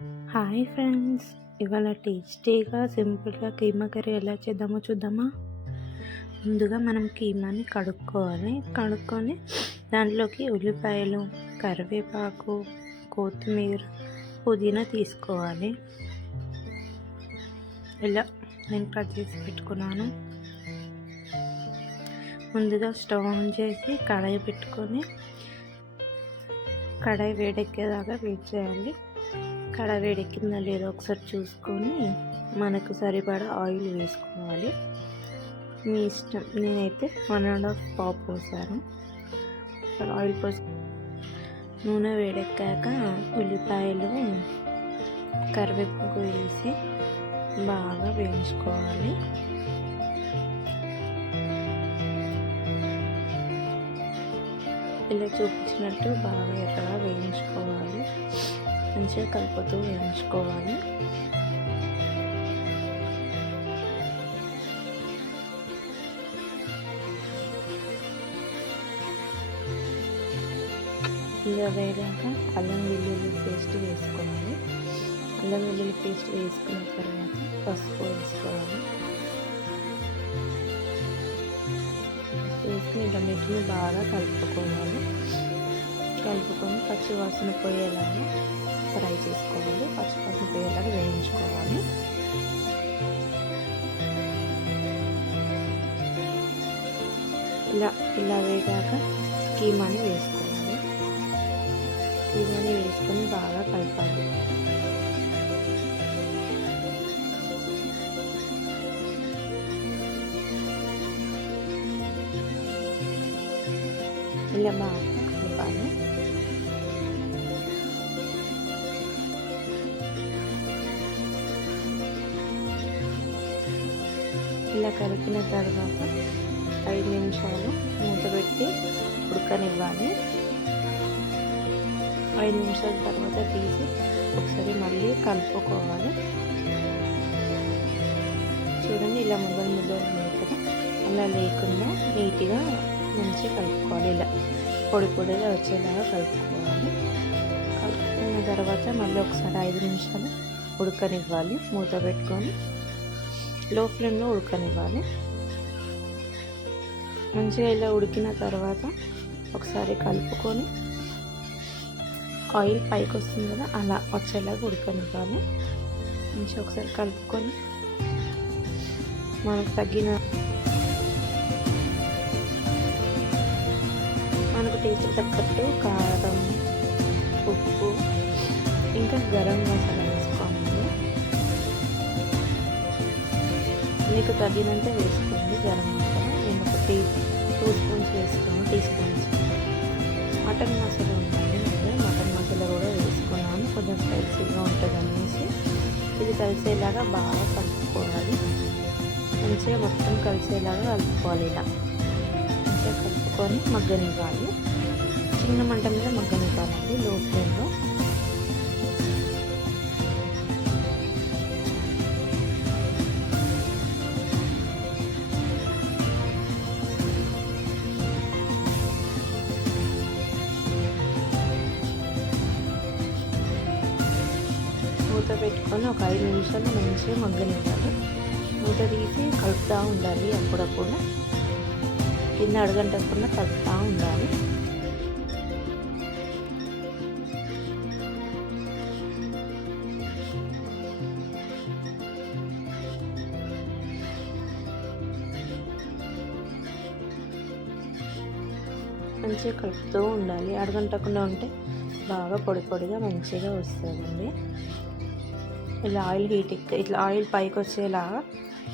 Hi friends, ఇవాళ టేస్టీగా సింపుల్గా కీమా కర్రీ ఎలా చేద్దామో చూద్దామా. ముందుగా మనం కీమాని కడుక్కొని దాంట్లోకి ఉల్లిపాయలు, కరివేపాకు, కొత్తిమీర, పుదీనా తీసుకోవాలి. ఇలా నేను కట్ చేసి పెట్టుకున్నాను. ముందుగా స్టవ్ ఆన్ చేసి కడాయి పెట్టుకొని కడాయి వేడెక్కేదాకా వెయిట్ చేయాలి. కడాయి వేడెక్కిందా లేదో ఒకసారి చూసుకొని మనకు సరిపడా ఆయిల్ వేసుకోవాలి. మీ ఇష్టం. నేనైతే 1.5 పావు పోసాను. ఆయిల్ పోసి నూనె వేడెక్కాక ఉల్లిపాయలు, కరివేపాకు వేసి బాగా వేయించుకోవాలి. ఇలా చూపించినట్టు బాగా ఎర్రగా వేయించుకోవాలి. మంచిగా కలుపుతూ వేయించుకోవాలి. ఇలా వేగాక అల్లం వెల్లుల్లి పేస్ట్ వేసుకోవాలి. అల్లం వెల్లుల్లి పేస్ట్ వేసుకున్న తర్వాత పసుపు వేసుకోవాలి. వేసుకుని రెండింటిని బాగా కలుపుకొని పచ్చి వాసన పోయేలాగా ఫ్రై చేసుకోవాలి. పచ్చి వాసన పోయేలాగా వేయించుకోవాలి. ఇలా వేగాక కీమాని వేసుకోవాలి. కీమాని వేసుకొని బాగా కలపాలి. ఇలా బాగా కలపాలి. ఇలా కలిపిన తర్వాత 5 నిమిషాలు మూత పెట్టి ఉడకనివ్వాలి. 5 నిమిషాల తర్వాత తీసి ఒకసారి మళ్ళీ కలుపుకోవాలి. చూడండి, ఇలా ముద్దలు ఉన్నాయి కదా, అలా లేకుండా నీట్గా మంచిగా కలుపుకోవాలి. ఇలా పొడిగా వచ్చేలాగా కలుపుకోవాలి. కలుపుకున్న తర్వాత మళ్ళీ ఒకసారి 5 నిమిషాలు ఉడకనివ్వాలి. మూత పెట్టుకొని లో ఫ్లేమ్లో ఉడకనివ్వాలి. మంచిగా ఇలా ఉడికిన తర్వాత ఒకసారి కలుపుకొని ఆయిల్ పైకి వస్తుంది కదా, అలా వచ్చేలాగా ఉడకనివ్వాలి. మంచిగా ఒకసారి కలుపుకొని మనకు టేస్ట్ తగ్గట్టు కారం, ఉప్పు, ఇంకా గరం మసాలా వేసుకోవాలి. మీకు తగినంత వేసుకోండి గరం మసాలా. నేను ఒక 2 స్పూన్స్ వేసుకున్నాను. టీ స్పూన్స్ మటన్ మసాలా ఉండాలి. మటన్ మసాలా కూడా వేసుకున్నాను. కొంచెం స్పైసీగా ఉంటుంది అనేసి ఇది కలిసేలాగా బాగా కలుపుకోవాలి. మంచిగా మొత్తం కలిసేలాగా కలుపుకోవాలి. ఇలా మంచిగా కలుపుకొని మగ్గనివ్వాలి. చిన్న మంట మీద మగ్గనివ్వాలండి, లో ఫ్లేమ్లో. మూత పెట్టుకొని ఒక 5 నిమిషాలు మంచిగా మగ్గనివ్వాలి. మూత తీసి కలుపుతూ ఉండాలి. అప్పుడప్పుడు కింద అడగంటకుండా కలుపుతూ ఉండాలి. మంచిగా కలుపుతూ ఉండాలి. అడగంటకుండా ఉంటే బాగా పొడిగా మంచిగా వస్తుందండి. ఇలా ఆయిల్ పైకి వచ్చేలాగా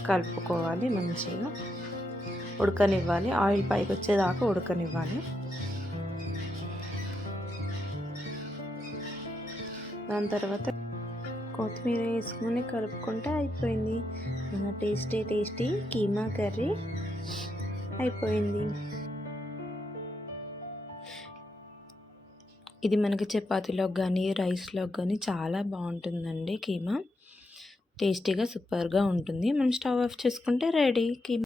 కలుపుకోవాలి. మంచిగా ఉడకనివ్వాలి. ఆయిల్ పైకి వచ్చేదాకా ఉడకనివ్వాలి. దాని తర్వాత కొత్తిమీర వేసుకొని కలుపుకుంటే అయిపోయింది. టేస్టీ కీమా కర్రీ అయిపోయింది. ఇది మనకి చపాతీలోకి కానీ రైస్లోకి కానీ చాలా బాగుంటుందండి. కీమా టేస్టీగా సూపర్గా ఉంటుంది. మనం స్టవ్ ఆఫ్ చేసుకుంటే రెడీ కీమా.